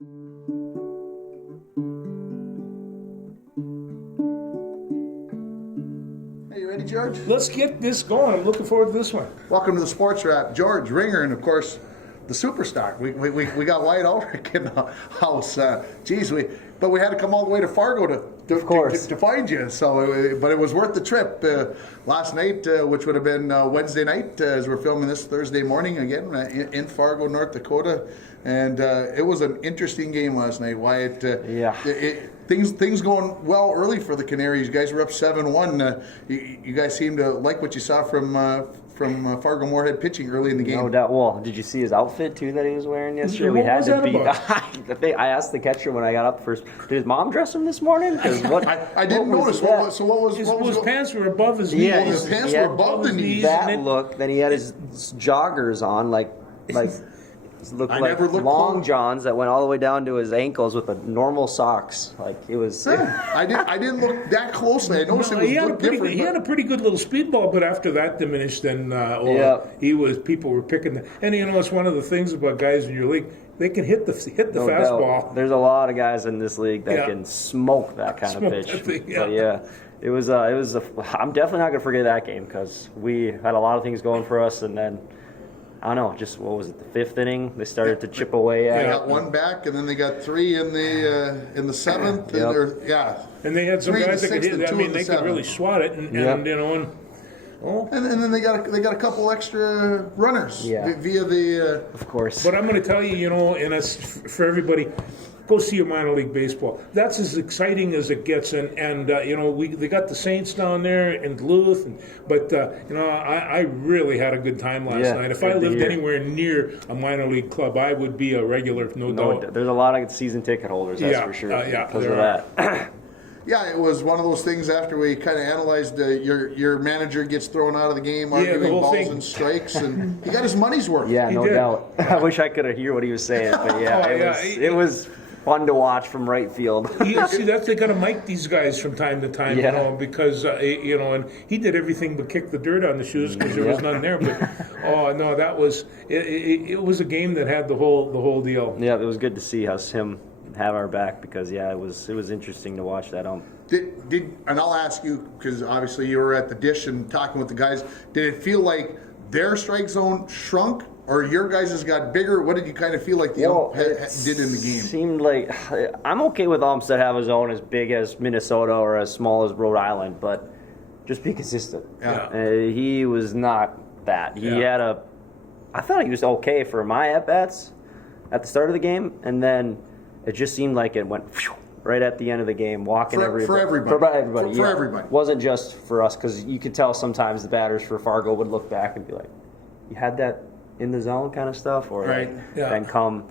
Hey, you ready, George? Let's get this going. I'm looking forward to this one. Welcome to the Sports Wrap. George Ringer, and of course, the superstar. We got Wyatt Ulrich in the house. But we had to come all the way to Fargo to find you. So, but it was worth the trip. Last night, which would have been Wednesday night, as we're filming this Thursday morning again in Fargo, North Dakota, and it was an interesting game last night. Wyatt, things going well early for the Canaries. You guys were up 7-1. You guys seem to like what you saw from Fargo Moorhead pitching early in the game. No doubt. Well, did you see his outfit too that he was wearing yesterday? Yeah, we had to about? I asked the catcher when I got up first. Did his mom dress him this morning? I didn't notice. What was his pants were above his knees. Yeah, his pants were above the knees. That look. Then he had his joggers on, like looked like long johns that went all the way down to his ankles with the normal socks. Like it was. I didn't look that closely. I noticed it was different. He had a pretty good little speedball, but after that diminished, then people were picking. And it's one of the things about guys in your league. They can hit the fastball. Doubt. There's a lot of guys in this league that can smoke that kind of pitch. But it was. I'm definitely not gonna forget that game because we had a lot of things going for us, and then. I don't know, just what was it, the fifth inning? They started to chip away at it. They got one back, and then they got three in the seventh. And they had some guys that could hit. I mean, they could really swat it, and and then they got a couple extra runners via the. Of course. But I'm going to tell you, and it's for everybody. Go see a minor league baseball. That's as exciting as it gets, and they got the Saints down there in Duluth, but I really had a good time last night. If I lived anywhere near a minor league club, I would be a regular, no doubt. There's a lot of season ticket holders, that's for sure. Because of that. Yeah, it was one of those things after we kind of analyzed your manager gets thrown out of the game, arguing balls and strikes, and he got his money's worth. Yeah, no doubt. I wish I could have heard what he was saying, but it was fun to watch from right field. See, they got to mic these guys from time to time, because and he did everything but kick the dirt on the shoes because there was none there. But that was it was a game that had the whole deal. Yeah, it was good to see him have our back because it was interesting to watch that. And I'll ask you because obviously you were at the dish and talking with the guys. Did it feel like their strike zone shrunk? Or your guys' got bigger? What did you kind of feel like the ump did in the game? Seemed like I'm okay with umps that have a zone as big as Minnesota or as small as Rhode Island, but just be consistent. He was not that. He had I thought he was okay for my at-bats at the start of the game, and then it just seemed like it went right at the end of the game, walking everybody. For everybody. For everybody. It wasn't just for us, because you could tell sometimes the batters for Fargo would look back and be like, you had that in the zone kind of stuff, or then come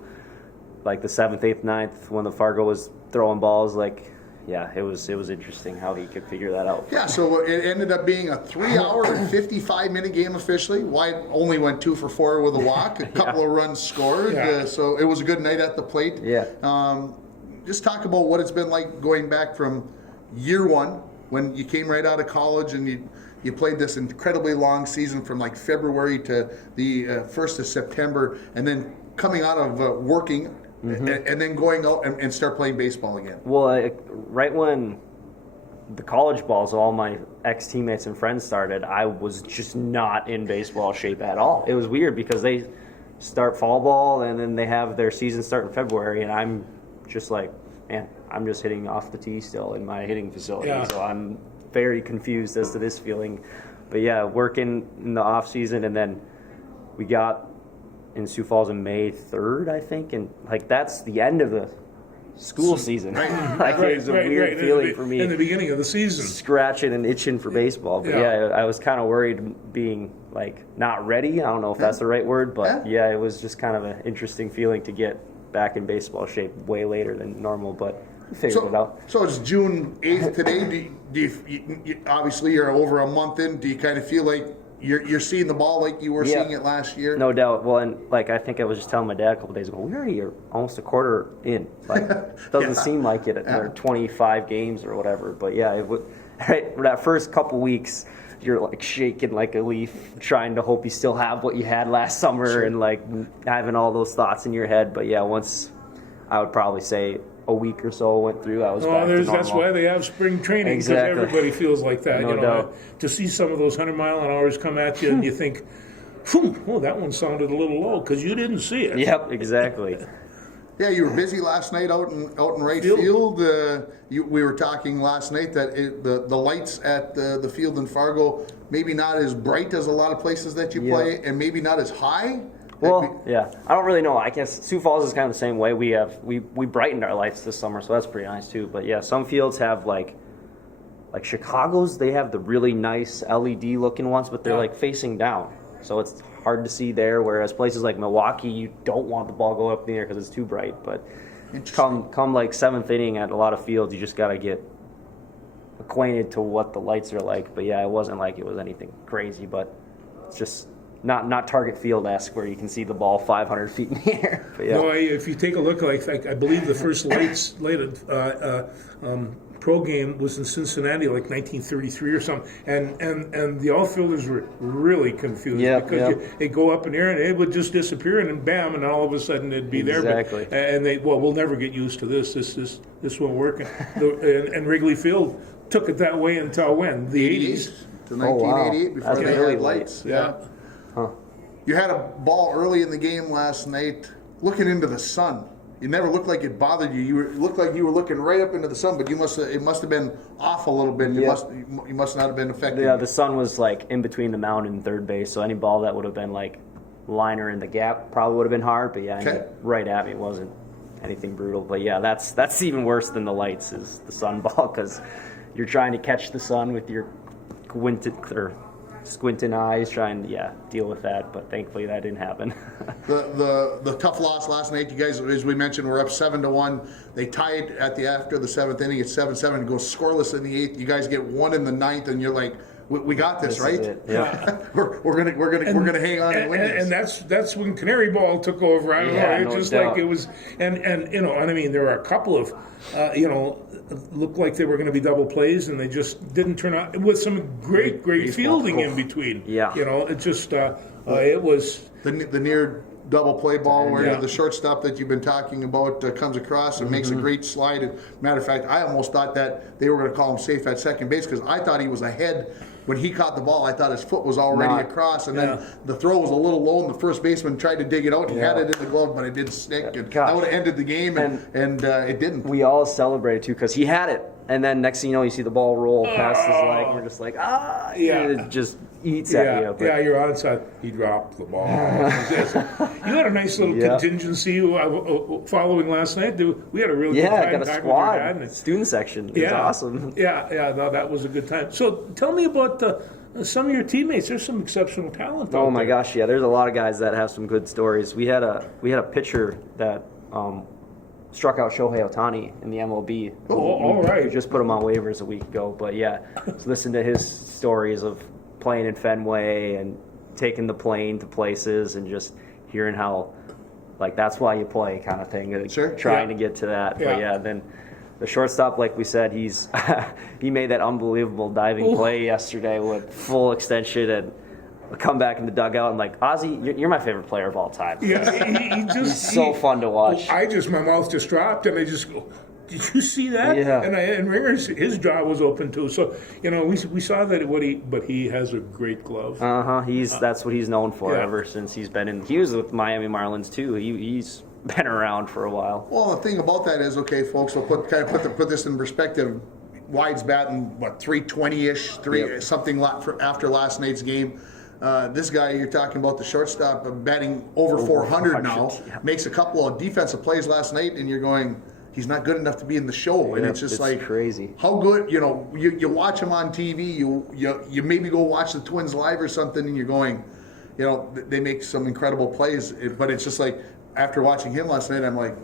like the 7th, 8th, 9th when the Fargo was throwing balls, it was interesting how he could figure that out. Yeah, so it ended up being a 3-hour and 55-minute game officially. Wyatt only went 2 for 4 with a walk, a couple of runs scored, so it was a good night at the plate. Just talk about what it's been like going back from year one when you came right out of college and you played this incredibly long season from like February to the 1st of September, and then coming out of working and then going out and start playing baseball again. Well, right when the college balls, all my ex-teammates and friends started, I was just not in baseball shape at all. It was weird because they start fall ball and then they have their season start in February, and I'm just like, man, I'm just hitting off the tee still in my hitting facility. So I'm very confused as to this feeling. But working in the off season, and then we got in Sioux Falls on May 3rd, I think, and that's the end of the school season. It was a weird feeling for me in the beginning of the season, scratching and itching for baseball. But I was kind of worried being not ready. I don't know if that's the right word, but it was just kind of an interesting feeling to get back in baseball shape way later than normal, but figured it out. So it's June 8th today. Do you obviously you're over a month in. Do you kind of feel like you're seeing the ball like you were seeing it last year? No doubt. Well, and I think I was just telling my dad a couple days ago, we already are almost a quarter in. Doesn't seem like it. There are 25 games or whatever. But that first couple weeks, you're shaking like a leaf, trying to hope you still have what you had last summer, and having all those thoughts in your head. But once I would probably say a week or so went through. I was back to normal. That's why they have spring training, because Exactly. everybody feels like that. No doubt. To see some of those 100-mile-an-hours come at you, and you think, "Oh, that one sounded a little low," because you didn't see it. Yep, exactly. Yeah, you were busy last night out in right field. We were talking last night that the lights at the field in Fargo maybe not as bright as a lot of places that you play, and maybe not as high. Well, yeah, I don't really know. I guess Sioux Falls is kind of the same way. We brightened our lights this summer, so that's pretty nice too. But yeah, some fields have like Chicago's. They have the really nice LED looking ones, but they're like facing down, so it's hard to see there. Whereas places like Milwaukee, you don't want the ball going up in the air because it's too bright. But come like seventh inning at a lot of fields, you just got to get acquainted to what the lights are like. But yeah, it wasn't like it was anything crazy, but it's just not Target Field-esque where you can see the ball 500 feet in the air. But yeah. No, if you take a look, I believe the first pro game was in Cincinnati, like 1933 or something, and the outfielders were really confused because they go up in the air and it would just disappear, and then bam, and all of a sudden it'd be there. Exactly. And we'll never get used to this. This won't work. And Wrigley Field took it that way until when? The 80s. To 1988, before That's they really had lights. Yeah. Huh. You had a ball early in the game last night, looking into the sun. You never looked like it bothered you. You looked like you were looking right up into the sun, but it must have been off a little bit. You must not have been affected. Yeah, the sun was like in between the mound and third base, so any ball that would have been like liner in the gap probably would have been hard. But yeah, right at me wasn't anything brutal. But yeah, that's even worse than the lights is the sun ball, because you're trying to catch the sun with your squinting eyes, trying to deal with that, but thankfully that didn't happen. The tough loss last night, you guys, as we mentioned, were up 7-1. They tied after the seventh inning at 7-7, goes scoreless in the eighth. You guys get one in the ninth, and you're like, we got this, right? Yeah. we're gonna hang on and win this. And that's when Canary Ball took over. I don't know. It just like it was, and I mean, there were a couple of looked like they were going to be double plays, and they just didn't turn out with some great fielding in between. Yeah. It just it was the near double play ball where the shortstop that you've been talking about comes across and makes a great slide. And matter of fact, I almost thought that they were going to call him safe at second base because I thought he was ahead. When he caught the ball, I thought his foot was already across, and then the throw was a little low, and the first baseman tried to dig it out. He had it in the glove, but it didn't stick. And that would have ended the game, and it didn't. We all celebrated, too, because he had it. And then next thing you know, you see the ball roll past his leg, and we're just like, it just eats at you. But you're onside. He dropped the ball. You had a nice little contingency following last night. We had a really good time. Got a squad, student section. It was awesome. No, that was a good time. So tell me about some of your teammates. There's some exceptional talent. Oh my gosh, there's a lot of guys that have some good stories. We had a pitcher that struck out Shohei Ohtani in the MLB. All right. We just put him on waivers a week ago, but listen to his stories of playing in Fenway and taking the plane to places and just hearing how, like, that's why you play kind of thing. Sure. Trying to get to that. But then the shortstop, like we said, he made that unbelievable diving play yesterday with full extension and come back in the dugout and like, Ozzy, you're my favorite player of all time. Yeah, he's so fun to watch. My mouth just dropped, and I just go, did you see that? Yeah. And Ringer's, his jaw was open too. So we saw that but he has a great glove. That's what he's known for ever since he's been in. He was with Miami Marlins too. He's been around for a while. Well, the thing about that is, okay, folks, so put this in perspective. Wide's batting 320-ish, something after last night's game. This guy you're talking about, the shortstop, batting over 400 now, makes a couple of defensive plays last night, and you're going, he's not good enough to be in the show. And it's just like crazy. How good, you watch him on TV, you maybe go watch the Twins live or something, and you're going, they make some incredible plays, but it's just like after watching him last night, I'm like,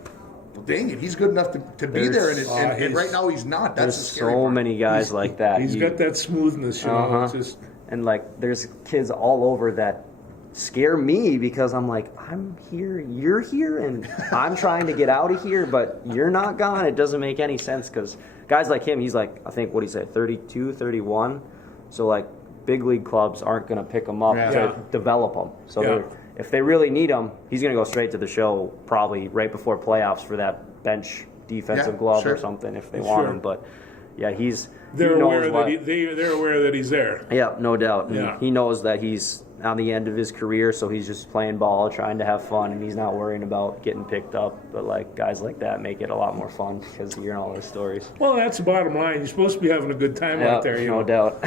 dang it, he's good enough to be there, and right now he's not. That's there's scary so part. many guys like that. He's got that smoothness, It's just, and like, there's kids all over that scare me because I'm like, I'm here, you're here, and I'm trying to get out of here, but you're not gone. It doesn't make any sense because guys like him, he's like, I think, what he said, 32, 31. So like, big league clubs aren't going to pick him up to develop him. So if they really need him, he's going to go straight to the show probably right before playoffs for that bench defensive Yeah, glove sure. or something if they want Sure. him. But yeah, They're he knows aware what, that they're aware that he's there. yeah, no doubt. And Yeah. he knows that he's on the end of his career, so he's just playing ball, trying to have fun, and he's not worrying about getting picked up. But like guys like that make it a lot more fun because you're hearing all those stories. Well, that's the bottom line. You're supposed to be having a good time out there. You no know. doubt.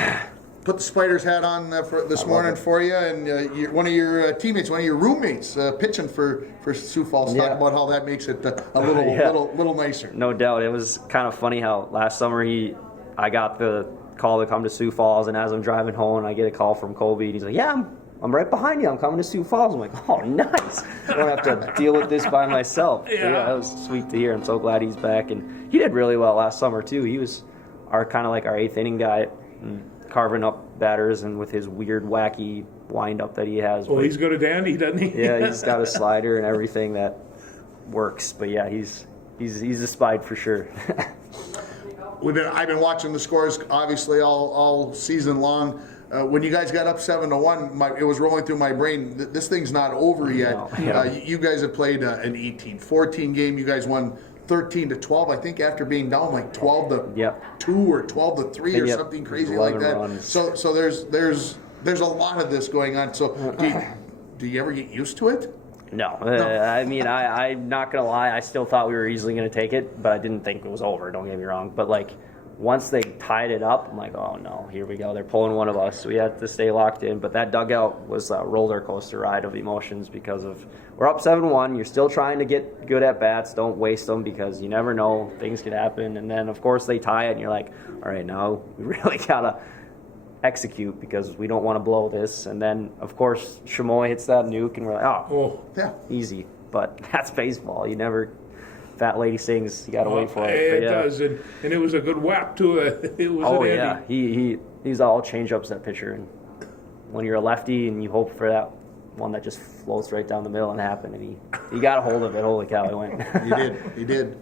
Put the Spiders hat on for this morning for you, and one of your teammates, one of your roommates, pitching for Sioux Falls. Yeah. Talk about how that makes it a little Yeah. little nicer. No doubt. It was kind of funny how last summer I got the call to come to Sioux Falls, and as I'm driving home, I get a call from Colby, and he's like, "Yeah, I'm right behind you. I'm coming to Sioux Falls." I'm like, "Oh, nice. I don't have to deal with this by myself." Yeah. That was sweet to hear. I'm so glad he's back, and he did really well last summer too. He was our kind of like our eighth inning guy, carving up batters, and with his weird, wacky wind-up that he has. Well, But he's good at Dandy, doesn't he? yeah, he's got a slider and everything that works. But yeah, he's a Spide for sure. I've been watching the scores obviously all season long. When you guys got up 7-1, it was rolling through my brain. This thing's not over yet. No, yeah. You guys have played an 18-14 game. You guys won 13-12, I think, after being down like 12-2 Yep. or 12-3 or Yep. something crazy like 11 that. runs. So there's a lot of this going on. So do you ever get used to it? No, I mean, I'm not gonna lie. I still thought we were easily gonna take it, but I didn't think it was over. Don't get me wrong. But like, once they tied it up, I'm like, oh no, here we go. They're pulling one of us. We had to stay locked in. But that dugout was a roller coaster ride of emotions because of we're up 7-1. You're still trying to get good at bats. Don't waste them because you never know, things could happen. And then of course they tie it, and you're like, all right, now we really gotta execute because we don't want to blow this. And then of course Chamois hits that nuke, and we're like, oh, Oh, Yeah. easy. But that's baseball. You never. Fat lady sings. You gotta wait for it. It But yeah. does, and it was a good whap too. It was Oh an yeah, Andy. he's all change ups that pitcher, and when you're a lefty and you hope for that one that just floats right down the middle and happen, and he got a hold of it. Holy cow, he went. He did.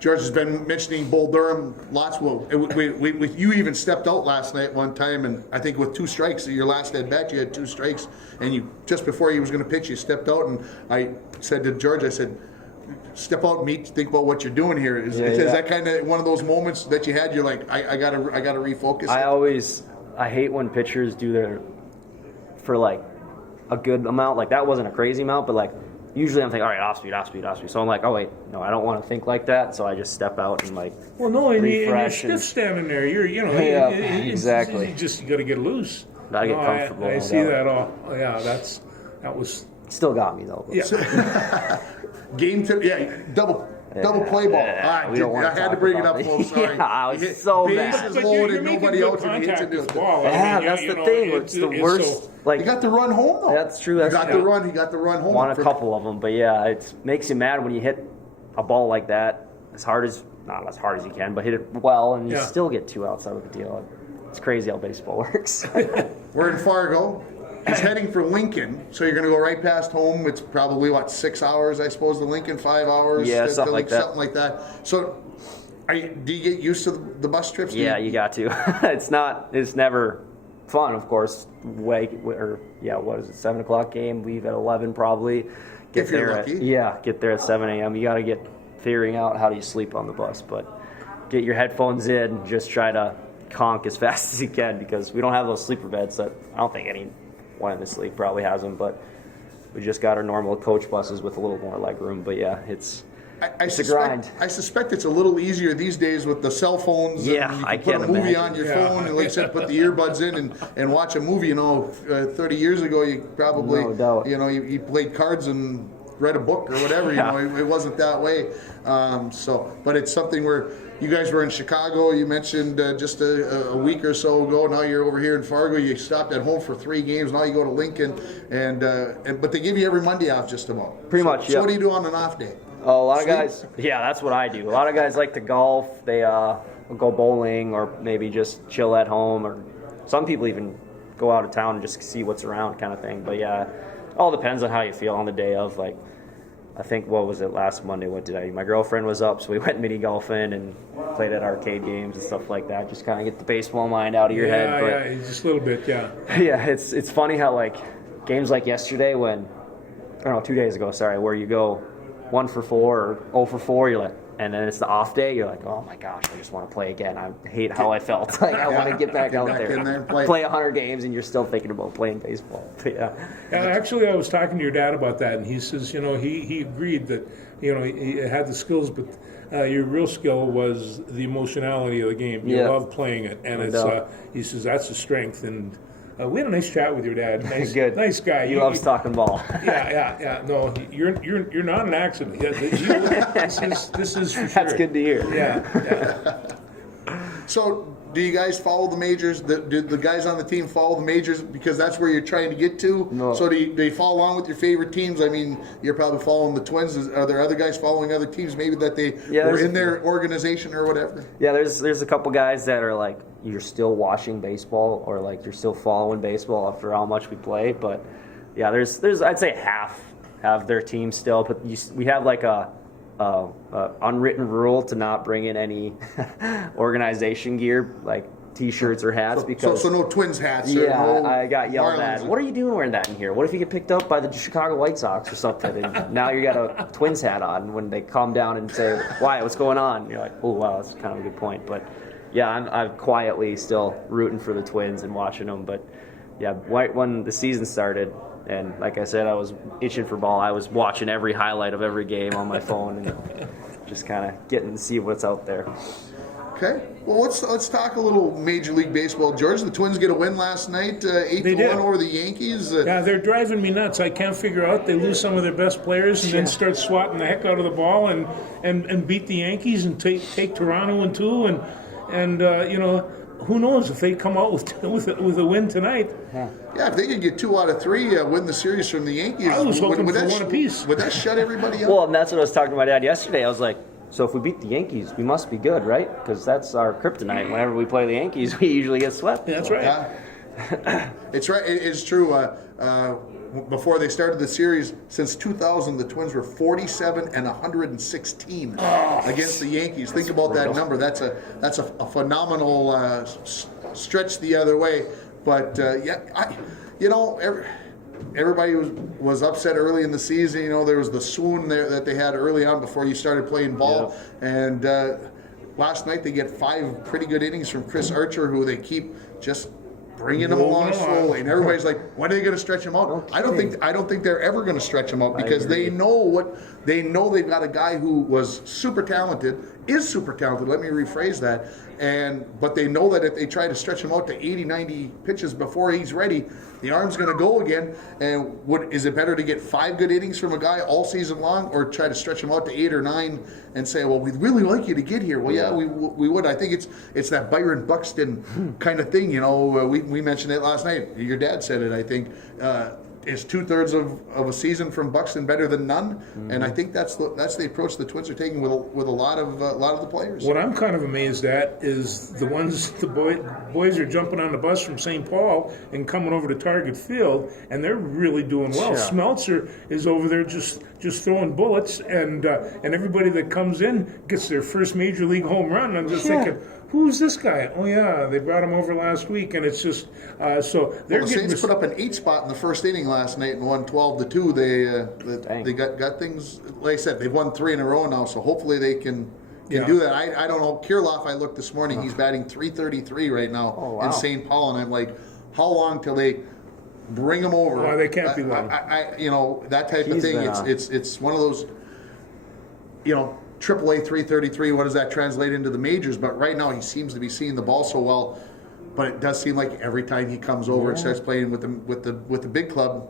George has been mentioning Bull Durham lots. Well, you even stepped out last night one time, and I think with 2 strikes, your last at bat, you had 2 strikes, and you just before he was going to pitch, you stepped out, and I said to George, I said, step out and think about what you're doing here. Is that kind of one of those moments that you had? You're like, I gotta refocus. I hate when pitchers do their for like a good amount. Like that wasn't a crazy amount, but like usually I'm thinking, all right, off speed. So I'm like, oh wait, no, I don't want to think like that. So I just step out and like Well, no, and you're refresh stiff and- standing there. Yeah, exactly. You got to get loose. Gotta get No, comfortable, I no see doubt. that all. Yeah, that was. still got me though. Yeah. Game tip, double play ball. we don't wanna I had to talk bring it about up. it. Folks, sorry. Yeah, I was You hit so bases mad. But loaded, you're making nobody good out, and he hits contact it. with the ball. I Yeah, mean, that's you the know, thing. It's the worst. so- like He got the run home though. That's true. He That's got true. the run. He got the run home. Won a couple of them, but yeah, it makes you mad when you hit a ball like that not as hard as you can, but hit it well, and you Yeah. still get 2 outs out of the deal. It's crazy how baseball works. We're in Fargo. He's heading for Lincoln, so you're going to go right past home. It's probably 6 hours, I suppose, to Lincoln, 5 hours. Yeah, something like that. Something like that. So, do you get used to the bus trips? Yeah, you got to. It's never fun, of course. What is it? 7:00 game. Leave at 11 probably. If you're there lucky. get there at 7 a.m. You got to get figuring out how do you sleep on the bus, but get your headphones in. Just try to conk as fast as you can because we don't have those sleeper beds that I don't think anyone in this league probably has them, but we just got our normal coach buses with a little more leg room. But yeah, it's a grind. I suspect it's a little easier these days with the cell phones. Yeah, and you I can put a can't movie imagine. on your Yeah. phone, and like I said, put the earbuds in and watch a movie. 30 years ago, you probably, No doubt. you played cards and read a book or whatever. Yeah. It wasn't that way. But it's something where you guys were in Chicago. You mentioned just a week or so ago. Now you're over here in Fargo. You stopped at home for 3 games. Now you go to Lincoln, but they give you every Monday off just about. Pretty much, So yeah. what do you do on an off day? Oh, a lot of Sleep? guys. Yeah, that's what I do. A lot of guys like to golf. They will go bowling or maybe just chill at home. Or some people even go out of town and just see what's around, kind of thing. But yeah, it all depends on how you feel on the day of. Like, I think what was it last Monday? What did I do? My girlfriend was up, so we went mini golfing and played at arcade games and stuff like that. Just kind of get the baseball mind out of your head. But Yeah, just a little bit, yeah. yeah, it's funny how like games like yesterday when, I don't know, 2 days ago, sorry, where you go 1 for 4 or 0 for 4, you're like, and then it's the off day, you're like, oh my gosh, I just want to play again. I hate how I felt. Like, I want to get back out there. in there and play. Play 100 games, and you're still thinking about playing baseball. But yeah. Actually, I was talking to your dad about that, and he says, he agreed that, he had the skills, but your real skill was the emotionality of the game. You love playing it, and he says that's the strength. And we had a nice chat with your dad. Nice, Good. Nice guy. He loves talking ball. Yeah. No, you're not an accident. This is for sure. That's good to hear. Yeah. So, do you guys follow the majors? Do the guys on the team follow the majors because that's where you're trying to get to? No. So, do you follow along with your favorite teams? I mean, you're probably following the Twins. Are there other guys following other teams maybe that they were in their organization or whatever? Yeah, there's a couple guys that are like, you're still watching baseball or like you're still following baseball after how much we play. But yeah, there's I'd say half have their team still. But we have like a unwritten rule to not bring in any organization gear like T-shirts or hats because so no Twins hats. Yeah, or no I got yelled Marlins. at. What are you doing wearing that in here? What if you get picked up by the Chicago White Sox or something? And now you got a Twins hat on. When they calm down and say, "Why? What's going on?" You're like, "Oh wow, that's kind of a good point." But yeah, I'm quietly still rooting for the Twins and watching them. But yeah, when the season started, and like I said, I was itching for ball. I was watching every highlight of every game on my phone and just kind of getting to see what's out there. Okay. Well, let's talk a little Major League Baseball. George, the Twins get a win last night, 8-1 over the Yankees. Yeah, they're driving me nuts. I can't figure out. They lose some of their best players and then start swatting the heck out of the ball and beat the Yankees and take Toronto in 2 and who knows if they come out with a win tonight. Yeah, if they could get 2 out of 3, win the series from the Yankees. I was hoping for one apiece. Would that shut everybody up? Well, and that's what I was talking to my dad yesterday. I was like, so if we beat the Yankees, we must be good, right? Because that's our kryptonite. Whenever we play the Yankees, we usually get swept. That's right. Yeah. It's right. It's true. Before they started the series, since 2000, the Twins were 47-116 against the Yankees. Think about that number. That's a phenomenal stretch the other way. But everybody was upset early in the season. There was the swoon there that they had early on before you started playing ball. Yeah. And last night they get 5 pretty good innings from Chris Archer, who they keep just bringing him along slowly. And everybody's like, when are they going to stretch him out? I don't think they're ever going to stretch him out because they know they've got a guy who was super talented, is super talented. Let me rephrase that. But they know that if they try to stretch him out to 80, 90 pitches before he's ready, the arm's going to go again. And is it better to get 5 good innings from a guy all season long, or try to stretch him out to 8 or 9 and say, well, we'd really like you to get here? Well, yeah, we would. I think it's that Byron Buxton kind of thing. We mentioned it last night. Your dad said it, I think. Is 2/3 of a season from Buxton better than none? Mm-hmm. And I think that's the approach the Twins are taking with a lot of the players. What I'm kind of amazed at is the boys are jumping on the bus from St. Paul and coming over to Target Field, and they're really doing well. Yeah. Smeltzer is over there just throwing bullets, and everybody that comes in gets their first major league home run. I'm just thinking, who's this guy? Oh yeah, they brought him over last week, and it's just so they're the Saints put up an 8 spot in the first inning last night and won 12-2. They got things. Like I said, they've won 3 in a row now, so hopefully they can do that. I don't know. Kirilloff, I looked this morning. He's batting .333 right now in St. Paul, and I'm like, how long till they bring him over? Well, they can't be long. That type of thing. It's one of those. AAA 333, what does that translate into the majors? But right now he seems to be seeing the ball so well. But it does seem like every time he comes over and starts playing with the big club,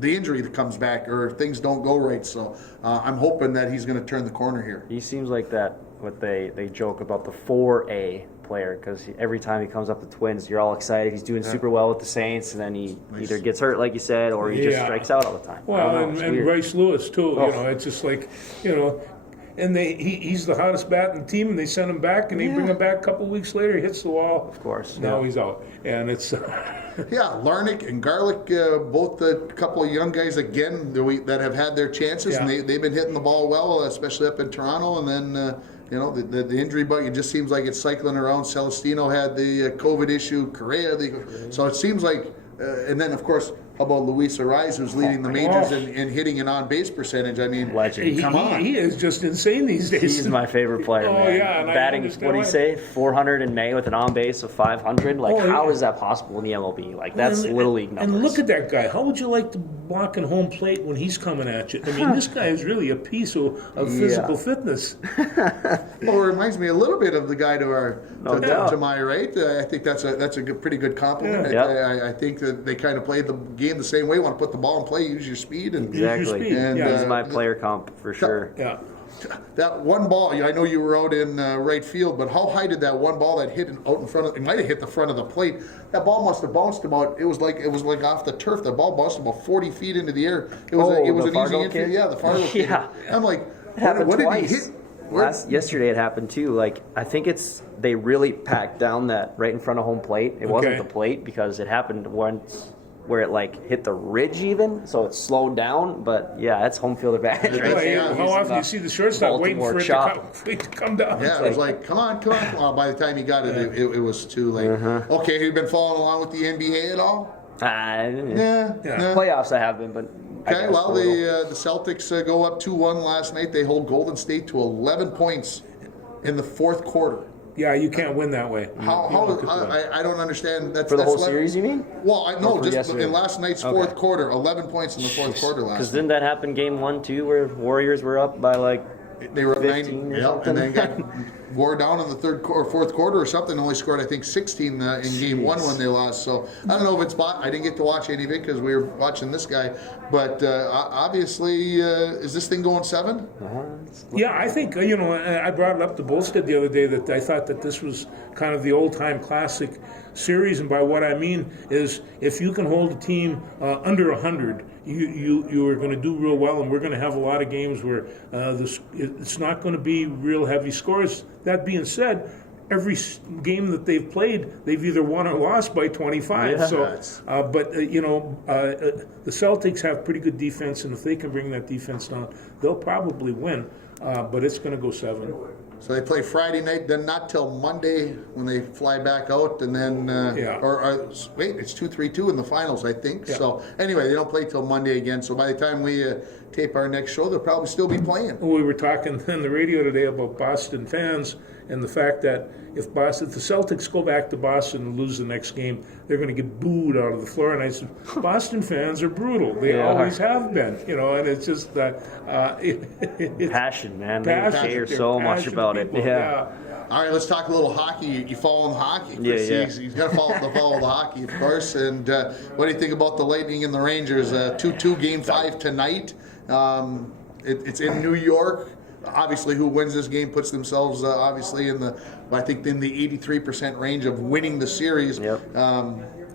the injury that comes back or things don't go right. So I'm hoping that he's going to turn the corner here. He seems like that. What they joke about the 4A player, because every time he comes up to Twins, you're all excited. He's doing super well with the Saints, and then he either gets hurt, like you said, or he just strikes out all the time. Well, and Bryce Lewis too. It's just like And he's the hottest bat in the team, and they send him back, and they bring him back a couple weeks later. He hits the wall. Of course. Now he's out, and it's. Larnick and Garlick, both a couple of young guys again that have had their chances, and they've been hitting the ball well, especially up in Toronto. And then the injury bug, it just seems like it's cycling around. Celestino had the COVID issue, Correa. So it seems like, and then of course How about Luis Ariz, who's leading the majors in hitting and on-base percentage? I mean, Legend. come on. He is just insane these days. He's my favorite player, Oh, man. yeah, and I Batting, understand what do you why. say, 400 in May with an on-base of 500? Like, Oh, how yeah. is that possible in the MLB? Like, that's And- Little League numbers. And look at that guy. How would you like to block in home plate when he's coming at you? I mean, this guy is really a piece of physical fitness. Well, it reminds me a little bit of the guy doubt. to my right. I think that's a pretty good compliment. Yeah. I think that they kind of play the game the same way. Want to put the ball in play, use your speed, and Exactly. speed. And, Yeah. He's my player comp for sure. Yeah. that one ball. I know you were out in right field, but how high did that one ball that hit out in front of? It might have hit the front of the plate. That ball must have bounced about. It was like off the turf. The ball bounced about 40 feet into the air. It was Oh, it was the an easy Fargo infield. kid? Yeah, the Fargo kid. Yeah. I'm like, It happened what did he twice. hit? Where- Yesterday it happened too. Like, I think they really packed down that right in front of home plate. It wasn't Okay. the plate because it happened once where it like hit the ridge even, so it slowed down. But yeah, that's home field advantage right Well, there. how Using often the you see the shortstop waiting Baltimore for it chop. to come down? Yeah, it was like, come on. Well, by the time he got it, it was too late. Okay, have you been following along with the NBA at all? Yeah. Yeah. Playoffs I have been, but I Okay, guess well, a little. the Celtics go up 2-1 last night. They hold Golden State to 11 points in the fourth quarter. Yeah, you can't win that way. I don't understand. That's For the whole 11 series, you mean? Well, I know for just yesterday? in last night's fourth quarter, 11 points in the fourth quarter Because last night. didn't that happen game 1 too, where Warriors were up by like They were up 15 9, or yeah, and then something? got wore down in the fourth quarter or something. Only scored, I think, 16 in game 1 when they lost. So I don't know if it's bought. I didn't get to watch any of it because we were watching this guy. But obviously, is this thing going 7? Yeah, I think, I brought it up to Bolstead the other day that I thought that this was kind of the old-time classic series. And by what I mean is if you can hold a team under 100, you are going to do real well, and we're going to have a lot of games where it's not going to be real heavy scores. That being said, every game that they've played, they've either won or lost by 25. Yeah. So, but the Celtics have pretty good defense, and if they can bring that defense down, they'll probably win. But it's going to go 7. So they play Friday night, then not till Monday when they fly back out, and then wait, it's 2-3-2 in the finals, I think. Yeah. So anyway, they don't play till Monday again. So by the time we tape our next show, they'll probably still be playing. We were talking on the radio today about Boston fans and the fact that if the Celtics go back to Boston and lose the next game, they're going to get booed out of the floor. And I said, Boston fans are brutal. They always have been, and it's just that it's passion, man. passion. They care They're so much passionate about it. people, Yeah. All right, let's talk a little hockey. You following hockey? Chris? Yeah. He's got to follow the hockey, of course. And what do you think about the Lightning and the Rangers? 2-2 Game 5 tonight. It's in New York. Obviously, who wins this game puts themselves obviously in the 83% range of winning the series. Yep.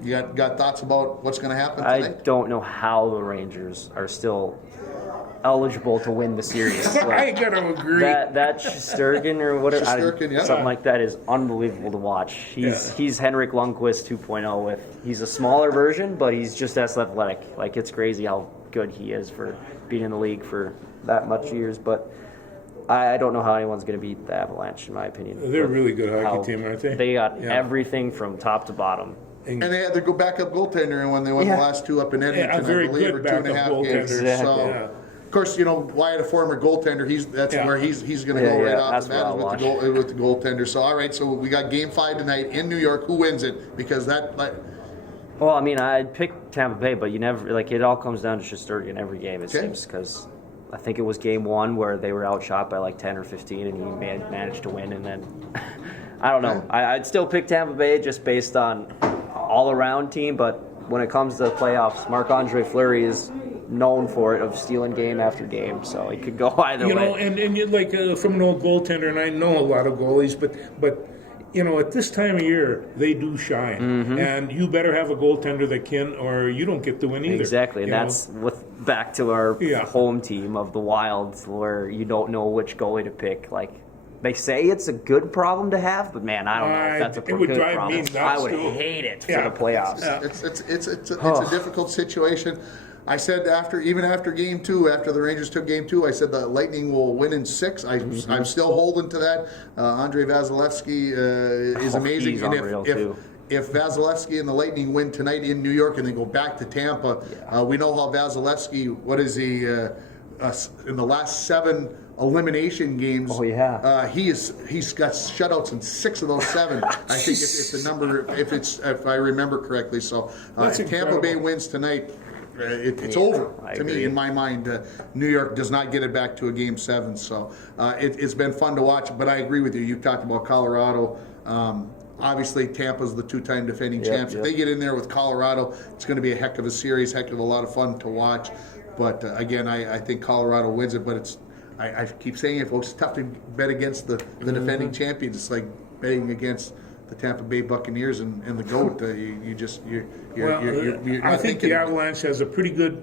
You got thoughts about what's going to happen I tonight? don't know how the Rangers are still eligible to win the series. I Like, got to agree. that Shesterkin or whatever, Shesterkin, yeah. something like that is unbelievable to watch. He's Henrik Lundqvist 2.0 he's a smaller version, but he's just as athletic. Like, it's crazy how good he is for being in the league for that much years. But I don't know how anyone's going to beat the Avalanche, in my opinion. They're a But really good hockey how team, aren't they? They got Yeah. everything from top to bottom. And they had their backup goaltender when they won the last 2 up in Edmonton, a very I believe, good or 2.5 backup games. goaltender. Exactly. So, Yeah. of course, Wyatt, a former goaltender, that's Yeah. where he's going to go right off that's the where I'll bat with the goaltender. So, all right, so we got Game 5 tonight in New York. Who wins it? Because Well, I mean, I'd pick Tampa Bay, but you never, it all comes down to Shesterkin every game, it seems, because I think it was game 1 where they were outshot by 10 or 15, and he managed to win, and then, I don't know. I'd still pick Tampa Bay just based on all-around team, but when it comes to the playoffs, Marc-Andre Fleury is known for it, of stealing game after game, so it could go either way. And you from an old goaltender, and I know a lot of goalies, but at this time of year, they do shine. Mm-hmm. And you better have a goaltender that can, or you don't get the win either. Exactly, and that's back to our Yeah. home team of the Wild, where you don't know which goalie to pick. They say it's a good problem to have, but man, I don't know if that's a it would good drive problem. me nuts, I would too. hate it for Yeah. the playoffs. Yeah. it's a difficult situation. I said even after Game 2, after the Rangers took Game 2, I said the Lightning will win in 6. I'm still holding to that. Andrei Vasilevsky is amazing. He's And unreal, too. if Vasilevsky and the Lightning win tonight in New York and they go back to Tampa, we know how Vasilevsky, what is he, in the last 7 elimination games. Oh, yeah. He's got shutouts in 6 of those 7. I think if the number, if I remember correctly. So if Tampa Bay wins tonight, it's over to me in my mind. New York does not get it back to a game 7. So it's been fun to watch. But I agree with you. You talked about Colorado. Obviously, Tampa's the 2-time defending champs. If they get in there with Colorado, it's going to be a heck of a series, heck of a lot of fun to watch. But again, I think Colorado wins it. But it's I keep saying it, folks. It's tough to bet against the defending champions. It's like betting against the Tampa Bay Buccaneers and the GOAT. I think the Avalanche has a pretty good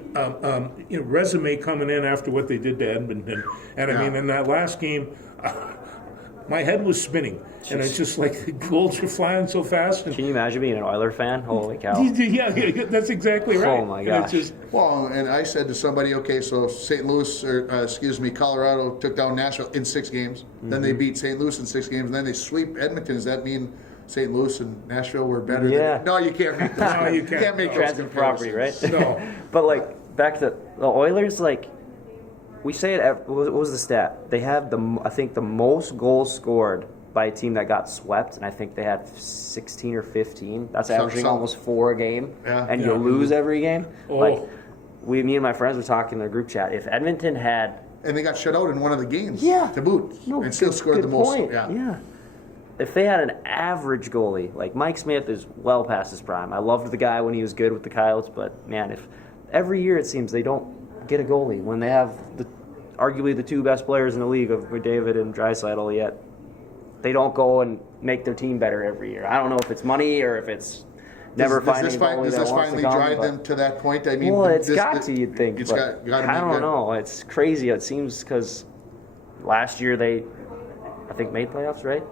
resume coming in after what they did to Edmonton. And I mean, in that last game, my head was spinning. And it's just like the goals were flying so fast. Can you imagine being an Oiler fan? Holy cow. Yeah, that's exactly right. Oh, my gosh. And I said to somebody, okay, so Colorado took down Nashville in 6 games. Mm-hmm. Then they beat St. Louis in 6 games. And then they sweep Edmonton. Does that mean St. Louis and Nashville were better? Yeah. No, you can't make those. No, you can't make transit property, right? No. But, like, back to the Oilers, like, we say it, what was the stat? They have, I think, the most goals scored by a team that got swept, and I think they had 16 or 15. That's averaging almost 4 a game, and you lose every game. Oh. Like, me and my friends were talking in a group chat. If Edmonton had... And they got shut out in one of the games to boot, and still scored the most. Yeah. If they had an average goalie, like Mike Smith is well past his prime. I loved the guy when he was good with the Coyotes, but, man, if every year it seems they don't get a goalie when they have arguably the 2 best players in the league of McDavid and Draisaitl, yet they don't go and make their team better every year. I don't know if it's money or if it's never finding a goalie that wants to come. Does this finally drive them to that point? I mean, well, it's got to, you'd think. It's got to I don't know. It's crazy. It seems because last year they, I think, made playoffs, right?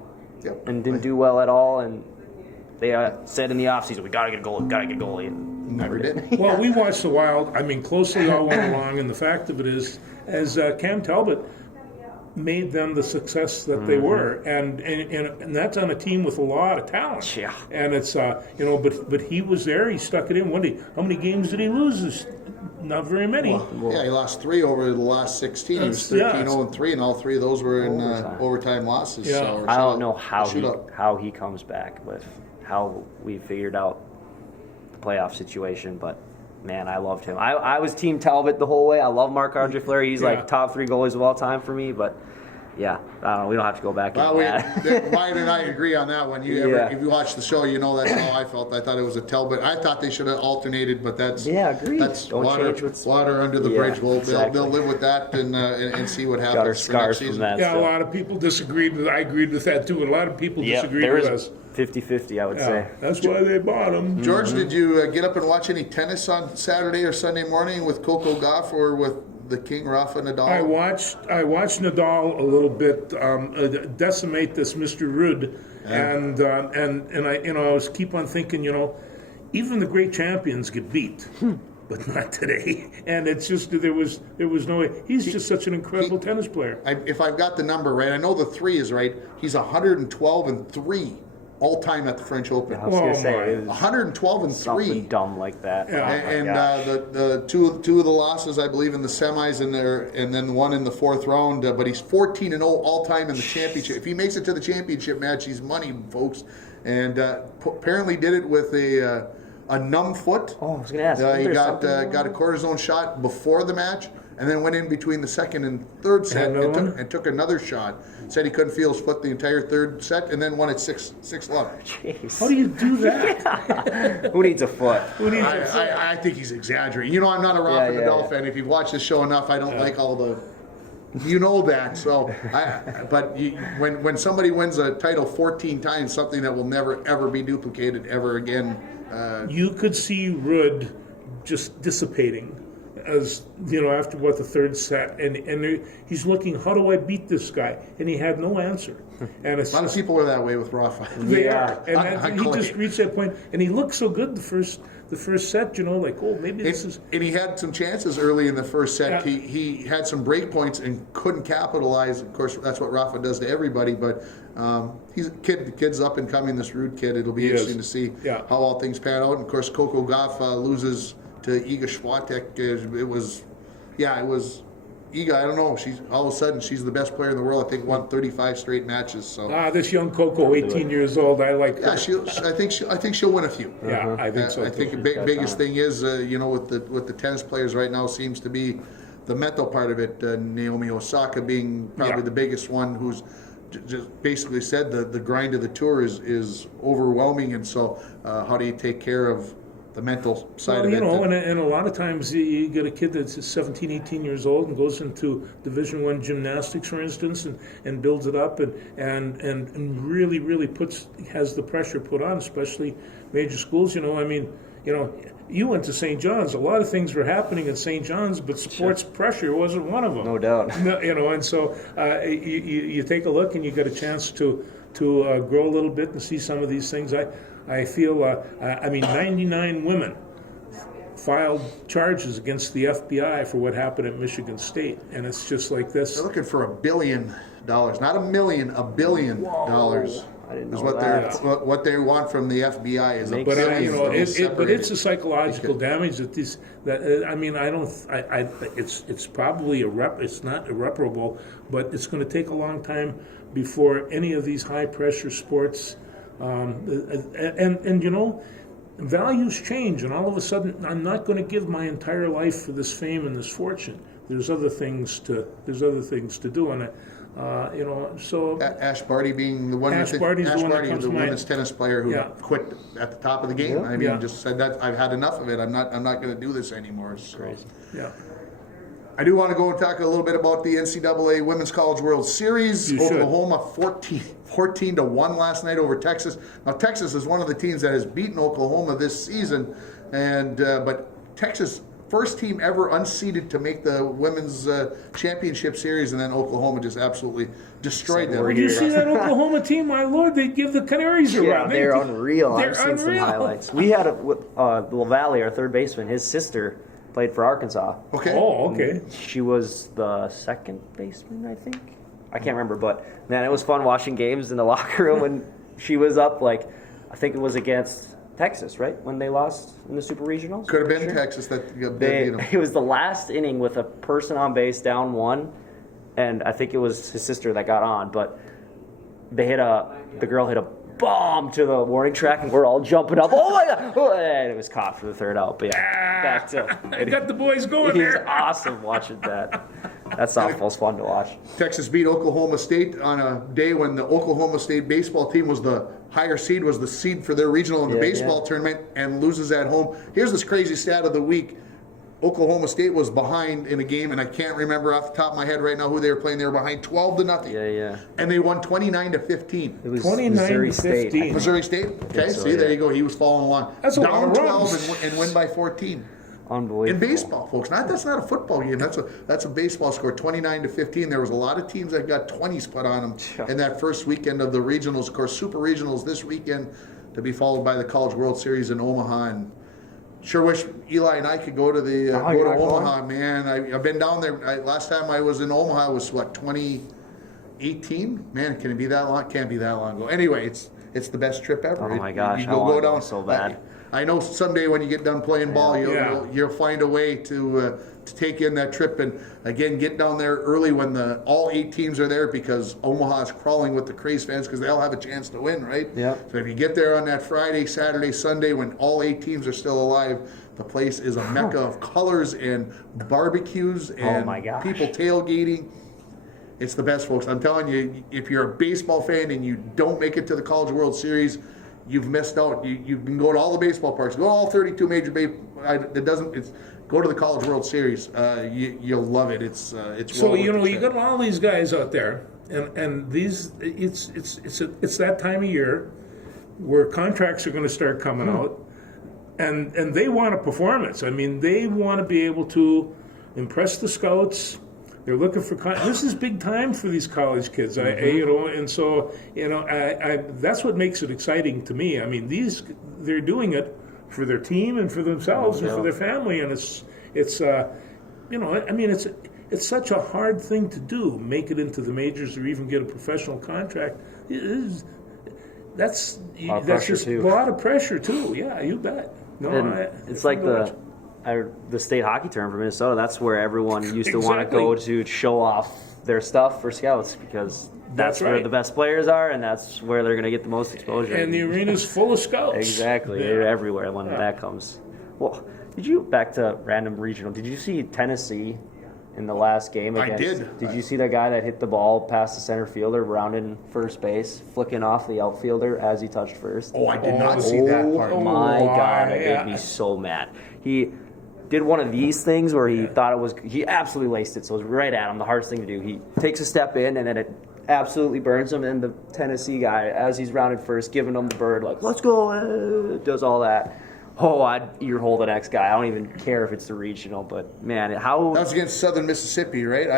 Yep. And didn't do well at all. And they said in the offseason, we got to get a goalie, And never did. Well, we watched the Wild, closely all went along. And the fact of it is, as Cam Talbot made them the success that they were, and that's on a team with a lot of talent. Yeah. And it's but he was there. He stuck it in. How many games did he lose? Not very many. Well, he lost 3 over the last 16. He was 13-0-3, and all 3 of those were in overtime losses. Yeah. So, I don't know how he comes back with how we figured out the playoff situation, but. Man, I loved him. I was Team Talbot the whole way. I love Marc-Andre Fleury. He's like top 3 goalies of all time for me. But yeah, I don't know. We don't have to go back into that. Ryan and I agree on that one. If you watch the show, you know that's how I felt. I thought it was a Talbot. I thought they should have alternated, but that's agreed. That's water under the bridge. Well, they'll live with that and see what happens. Got our scars from that. Yeah, a lot of people disagreed with. I agreed with that too. And a lot of people disagreed with us. 50-50, I would say. That's why they bought him. George, did you get up and watch any tennis on Saturday or Sunday morning with Coco Gauff or with the King Rafa Nadal? I watched Nadal a little bit decimate this Mr. Ruud, and I was keep on thinking, even the great champions get beat. But not today, and it's just there was no way. He's just such an incredible tennis player. If I've got the number right, I know the 3 is right. He's 112-3 all time at the French Open. I was going to say 112-3. Something dumb like that. Yeah. And the two of the losses, I believe, in the semis and then one in the 4th round. But he's 14-0 all time in the championship. If he makes it to the championship match, he's money, folks. And apparently did it with a numb foot. Oh, I was going to ask. He got a cortisone shot before the match, and then went in between the 2nd and 3rd set and took another shot. Said he couldn't feel his foot the entire 3rd set, and then won at 6-love. Jeez. How do you do that? Who needs a foot? I think he's exaggerating. I'm not a Rafa Nadal fan. If you've watched the show enough, I don't like all the... You know that. So, when somebody wins a title 14 times, something that will never, ever be duplicated ever again... you could see Ruud just dissipating. as you know, after what the third set, and he's looking, how do I beat this guy? And he had no answer. And it's A lot of people are that way with Rafa. they Yeah. are, and he just reached that point, and he looked so good the first set, you know, like, oh, maybe this is. And he had some chances early in the first set. Yeah. He had some break points and couldn't capitalize. Of course, that's what Rafa does to everybody. But he's a kid. The kid's up and coming. This Ruud kid. It'll be interesting to see how all things pan out. And of course, Coco Gauff loses to Iga Swiatek. It was Iga. I don't know. She's all of a sudden she's the best player in the world. I think won 35 straight matches. So This young Coco, 18 years old, I like her. I think she'll win a few. Yeah, I think so. I think too. the biggest thing is, with the tennis players right now seems to be the mental part of it. Naomi Osaka being probably the biggest one, who's just basically said the grind of the tour is overwhelming, and so how do you take care of the mental side Well, of you it? know, and a lot of times you get a kid that's 17, 18 years old and goes into Division I gymnastics, for instance, and builds it up and really has the pressure put on, especially major schools. You know, I mean, you know, you went to St. John's. A lot of things were happening at St. John's, but sports pressure wasn't one of them. No doubt. No, you know, and so you take a look and you get a chance to grow a little bit and see some of these things. I feel, 99 women filed charges against the FBI for what happened at Michigan State, and it's just like this. They're looking for $1 billion, not $1 million, $1 billion. I didn't Is know what they want from the FBI is $1 But, billion. You know, but it's a separated. psychological damage it's probably it's not irreparable, but it's going to take a long time before any of these high pressure sports. And you know, values change, and all of a sudden, I'm not going to give my entire life for this fame and this fortune. There's other things to do, and you know. So Ash Barty being the one. Ash Barty's the one that comes the to mind. women's tennis player who quit at the top of the game. Yeah. I mean, Yeah. just said that I've had enough of it. I'm not going to do this anymore. So. Crazy. yeah. I do want to go and talk a little bit about the NCAA Women's College World Series. You should. Oklahoma 14-1 last night over Texas. Now Texas is one of the teams that has beaten Oklahoma this season, and but Texas first team ever unseeded to make the women's championship series, and then Oklahoma just absolutely destroyed them. Did you see that Oklahoma team? My Lord, they give the Canaries a run. They're unreal. They're I've seen some unreal. highlights. We had LaValle, our third baseman, his sister played for Arkansas. Okay. Oh, okay. She was the second baseman, I think. I can't remember, but man, it was fun watching games in the locker room when she was up. Like, I think it was against Texas, right? When they lost in the Super Regionals. Could have been Sure. Texas that beat them. It was the last inning with a person on base down one, and I think it was his sister that got on. But the girl hit a bomb to the warning track, and we're all jumping up. Oh my god! Oh, and it was caught for the third out. But yeah, back to I got the boys going it was there. awesome watching that. That softball's fun to watch. Texas beat Oklahoma State on a day when the Oklahoma State baseball team was the higher seed, was the seed for their regional in the baseball tournament, and loses at home. Here's this crazy stat of the week. Oklahoma State was behind in a game, and I can't remember off the top of my head right now who they were playing. They were behind 12-0. Yeah. And they won 29-15. It was 29 Missouri to State. 15. Missouri State? Okay, so, see, there you go. He was following along. That's a lot Down of 12 runs. and win by 14. Unbelievable. In baseball, folks. That's not a football game. That's a baseball score, 29-15. There was a lot of teams that got 20s put on them in that first weekend of the regionals. Of course, Super Regionals this weekend, to be followed by the College World Series in Omaha. And sure wish Eli and I could go to Omaha, man. I've been down there. Last time I was in Omaha was 2018. Man, can it be that long? Can't be that long ago. Anyway, it's the best trip ever. Oh my gosh, you I wanna go so bad. I know someday when you get done playing ball, you'll find a way to take in that trip, and again get down there early when all 8 teams are there, because Omaha is crawling with the Craze fans because they'll have a chance to win, right? Yeah. So if you get there on that Friday, Saturday, Sunday when all 8 teams are still alive, the place is a mecca of colors and barbecues and my gosh. people tailgating. It's the best, folks. I'm telling you, if you're a baseball fan and you don't make it to the College World Series, you've missed out. You can go to all the baseball parks, go to all 32 major go to the College World Series. You'll love it. It's So well worth you know, the you trip. got all these guys out there, and these it's that time of year where contracts are going to start coming out. and they want a performance. I mean, they want to be able to impress the scouts. They're looking for this is big time for these college kids. And so that's what makes it exciting to me. I mean, they're doing it for their team and for themselves and for their family, and it's it's such a hard thing to do, make it into the majors or even get a professional contract. That's just a lot of pressure too. Yeah, you bet. It's like the state hockey tournament for Minnesota. That's where everyone used to want to go to show off their stuff for scouts, because that's where the best players are, and that's where they're going to get the most exposure. And the arena's full of scouts. Exactly. Yeah. They're everywhere when that comes. Well, back to random regional, did you see Tennessee in the last game against? I did. Did you see that guy that hit the ball past the center fielder, rounding first base, flicking off the outfielder as he touched first? Oh, I did not see that part. Oh my God, it made me so mad. He did one of these things where he thought he absolutely laced it, so it was right at him, the hardest thing to do. He takes a step in, and then it absolutely burns him, and the Tennessee guy, as he's rounded first, giving him the bird, like, let's go, does all that. Oh, I'd ear-hole the next guy. I don't even care if it's the regional, but, man, how... That was against Southern Mississippi, right?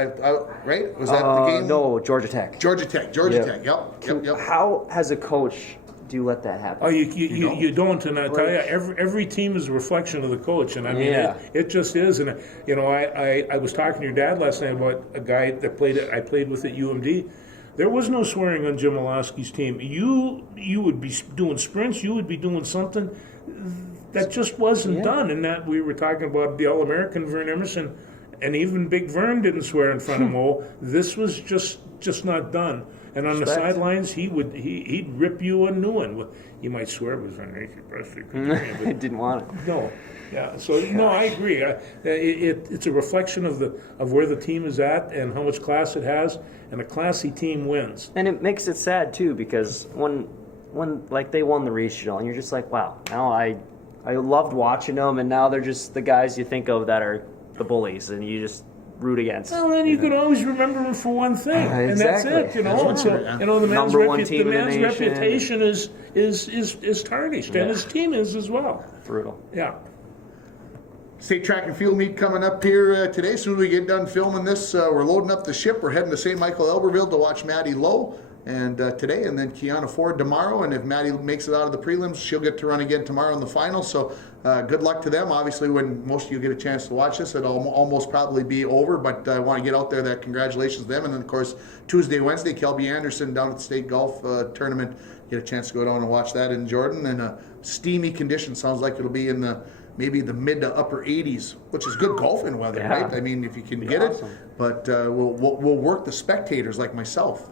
Right? Was that the game? No, Georgia Tech. Georgia Tech. Yep. How, as a coach, do you let that happen? Oh, you don't, and I tell you, every team is a reflection of the coach, and I mean, it just is. And I was talking to your dad last night about a guy that I played with at UMD. There was no swearing on Jim Molosky's team. You would be doing sprints, you would be doing something that just wasn't done. And that we were talking about the All-American Vern Emerson, and even Big Vern didn't swear in front of Mo. This was just not done. And on the sidelines, he'd rip you a new one. You might swear it was Enrique Pressley. I didn't want it. No. Yeah. So no, I agree. It's a reflection of where the team is at and how much class it has, and a classy team wins. And it makes it sad too, because when like they won the regional, and you're just like, wow. Now I loved watching them, and now they're just the guys you think of that are the bullies, and you just root against. Well, then you can always remember them for one thing, and that's it. The man's reputation is tarnished, and his team is as well. Brutal. Yeah. State track and field meet coming up here today. As soon as we get done filming this, we're loading up the ship. We're heading to St. Michael Albertville to watch Maddie Lowe and today, and then Kiana Ford tomorrow. And if Maddie makes it out of the prelims, she'll get to run again tomorrow in the final. So good luck to them. Obviously, when most of you get a chance to watch this, it'll almost probably be over. But I want to get out there that congratulations to them. And then, of course, Tuesday, Wednesday, Kelby Anderson down at the state golf tournament. Get a chance to go down and watch that in Jordan. And steamy condition. Sounds like it'll be in maybe the mid to upper 80s, which is good golfing weather, right? I mean, if you can get awesome. It. But we'll work the spectators like myself.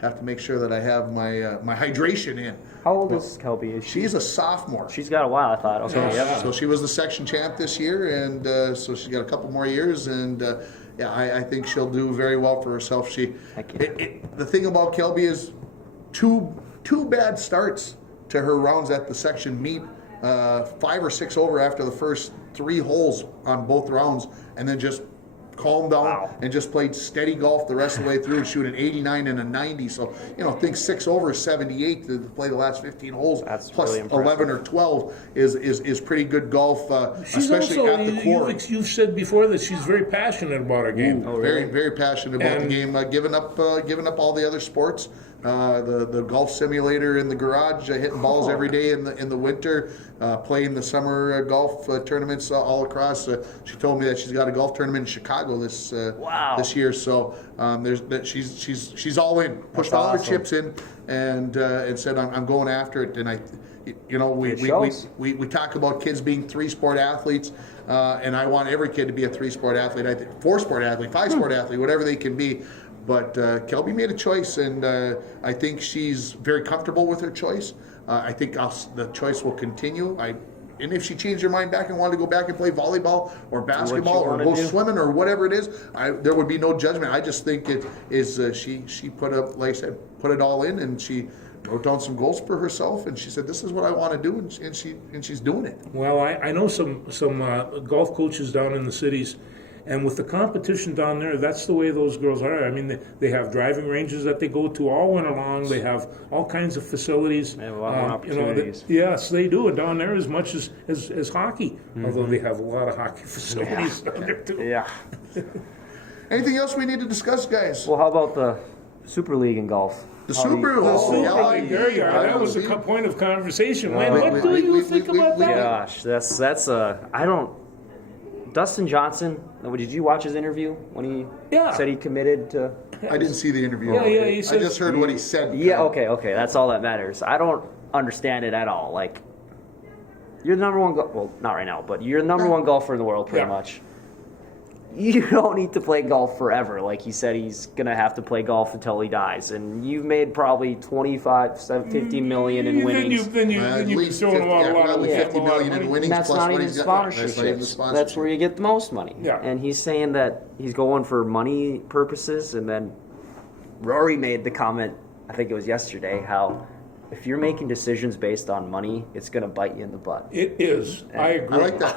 Have to make sure that I have my hydration in. How old is Kelby? She's a sophomore. She's got a while, I thought. Okay, So she was the section champ this year, and so she's got a couple more years. And I think she'll do very well for herself. The thing about Kelby is two bad starts to her rounds at the section meet. 5 or 6 over after the first 3 holes on both rounds, and then just calmed down and just played steady golf the rest of the way through, shooting an 89 and a 90. So, I think 6 over 78 to play the last 15 holes. That's plus really 11 or 12 is pretty good golf, especially also, at the core. You've said before that she's very passionate about her game. Very, very passionate about the game. Giving up all the other sports. The golf simulator in the garage, hitting balls every day in the winter, playing the summer golf tournaments all across. She told me that she's got a golf tournament in Chicago this year. So she's all in. Pushed all her chips in and said I'm going after it. And we talk about kids being 3-sport athletes, and I want every kid to be a 3-sport athlete. I think 4-sport athlete, 5-sport athlete, whatever they can be. But Kelby made a choice, and I think she's very comfortable with her choice. I think the choice will continue. And if she changed her mind back and wanted to go back and play volleyball or basketball or go swimming or whatever it is, there would be no judgment. I just think it is she put up, like I said, put it all in, and she wrote down some goals for herself, and she said, "This is what I want to do," and she's doing it. Well, I know some golf coaches down in the cities. And with the competition down there, that's the way those girls are. I mean, they have driving ranges that they go to all winter long. They have all kinds of facilities. They have a lot more opportunities. Yes, they do. And down there as much as hockey, although they have a lot of hockey facilities down there too. Yeah. Anything else we need to discuss, guys? Well, how about the Super League in golf? The Super Oh, Bowl. there you are. That was a point of conversation. Wayne, what we- do we- you we- think we- about we- that? Gosh, that's I don't. Dustin Johnson. Did you watch his interview when he Yeah. said he committed to? I didn't see the interview. Yeah, he I said- just heard what he said. Yeah. Okay. That's all that matters. I don't understand it at all. Like, you're the number one. Well, not right now, but you're the number one golfer in the world, pretty Yeah. much. You don't need to play golf forever. Like he said, he's gonna have to play golf until he dies, and you've made probably 25, 50 million in winnings. Then you've At been least throwing 50, a lot of probably 50 a lot of million in money. winnings And that's plus not what even he's got. That's not even the sponsorships. sponsorship. That's where you get the most money. Yeah. And he's saying that he's going for money purposes. And then Rory made the comment, I think it was yesterday, how if you're making decisions based on money, it's going to bite you in the butt. It is. I agree. I like that.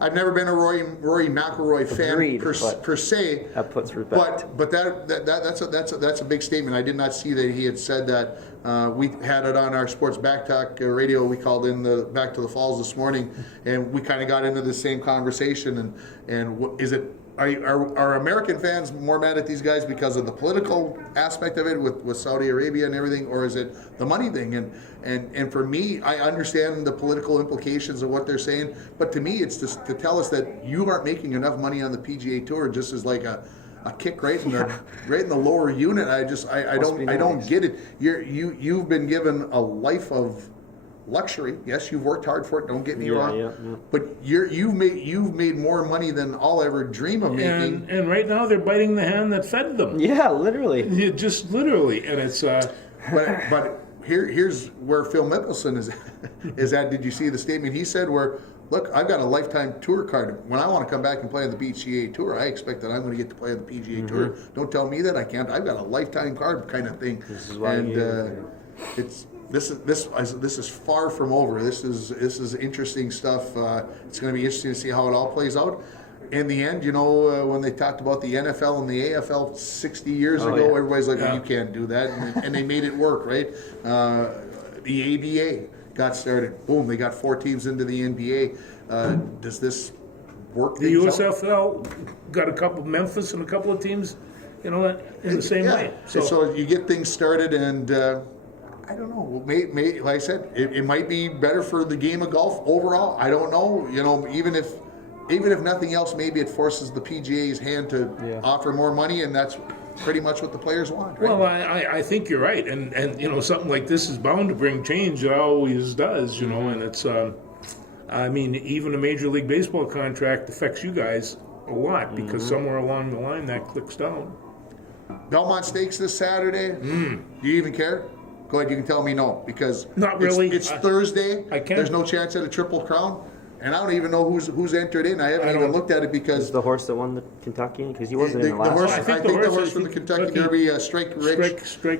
I've never been a Rory McIlroy fan Agreed, per but se. that puts respect. But that's a big statement. I did not see that he had said that. We had it on our Sports Back Talk radio. We called in the Back to the Falls this morning, and we kind of got into the same conversation. And is it? Are American fans more mad at these guys because of the political aspect of it with Saudi Arabia and everything, or is it the money thing? And for me, I understand the political implications of what they're saying, but to me, it's just to tell us that you aren't making enough money on the PGA Tour just as like a kick right in the lower unit. I don't get it. You've been given a life of luxury. Yes, you've worked hard for it. Don't get me wrong. Yeah. But you've made more money than I'll ever dream of making. And right now they're biting the hand that fed them. Yeah, literally. Yeah, just literally, and it's But here's where Phil Mickelson is at. Did you see the statement he said? Where look, I've got a lifetime tour card. When I want to come back and play on the PGA Tour, I expect that I'm going to get to play on the PGA Tour. Don't tell me that I can't. I've got a lifetime card kind of thing. This is why This is far from over. This is interesting stuff. It's going to be interesting to see how it all plays out. In the end, when they talked about the NFL and the AFL 60 years ago, yeah. everybody's like, "You can't do that," and they made it work, right? The ABA got started. Boom, they got 4 teams into the NBA. Does this work? the things out? USFL got a couple, Memphis and a couple of teams, in the same way. So you get things started, and I don't know. May, like I said, it might be better for the game of golf overall. I don't know. Even if nothing else, maybe it forces the PGA's hand to offer more money, and that's pretty much what the players want. Right? Well, I think you're right, and something like this is bound to bring change. It always does, and it's. I mean, even a Major League Baseball contract affects you guys a lot because somewhere along the line that clicks down. Belmont Stakes this Saturday. Do you even care? Go ahead, you can tell me no, because Not really. It's Thursday. I can't. There's no chance at a Triple Crown, and I don't even know who's entered in. I haven't even looked at it because The horse that won the Kentucky, because he wasn't the in the last horse. one. I I think think the the horse horse from the is Kentucky Kentucky. Derby, Strike Rich.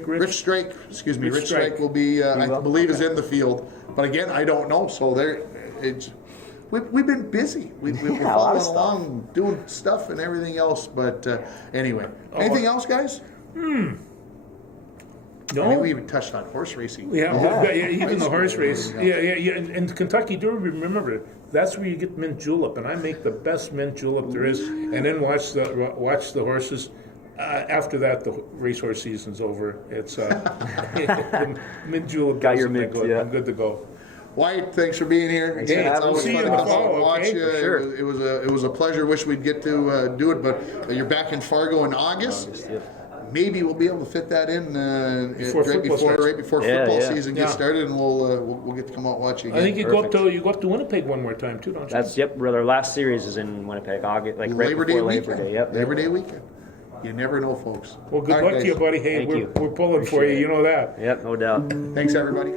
Rich. Strike, excuse me, Rich Rich Strike Strike. will be, I will? believe, is in the field. But again, I don't know. So we've been busy. We're a lot following of stuff. along, doing stuff and everything else. But anyway, anything else, guys? I No. mean, we even touched on horse racing. Even the horse race. Yeah. And Kentucky Derby, remember, that's where you get mint julep, and I make the best mint julep there is, and then watch the horses. After that, the racehorse season's over. It's mint julep. Got your doesn't mint, make it. yeah. I'm good to go. Wyatt, thanks for being here. Thanks for It's having me. always See you fun in to the come out and fall, watch okay? you. For sure. It was a pleasure. Wish we'd get to do it, but you're back in Fargo in August. Maybe we'll be able to fit that in right before Yeah, football yeah. season gets started, and we'll get to come out and watch you again. I think you go up to Winnipeg one more time too, don't you? That's their last series is in Winnipeg, August, like right Labor Day before weekend. Labor Day. Yep. Labor Day weekend. You never know, folks. Well, good All luck right, to you, guys. buddy. Hey, Thank you. we're pulling for you. Appreciate You know that. Yep, no doubt. Thanks, everybody.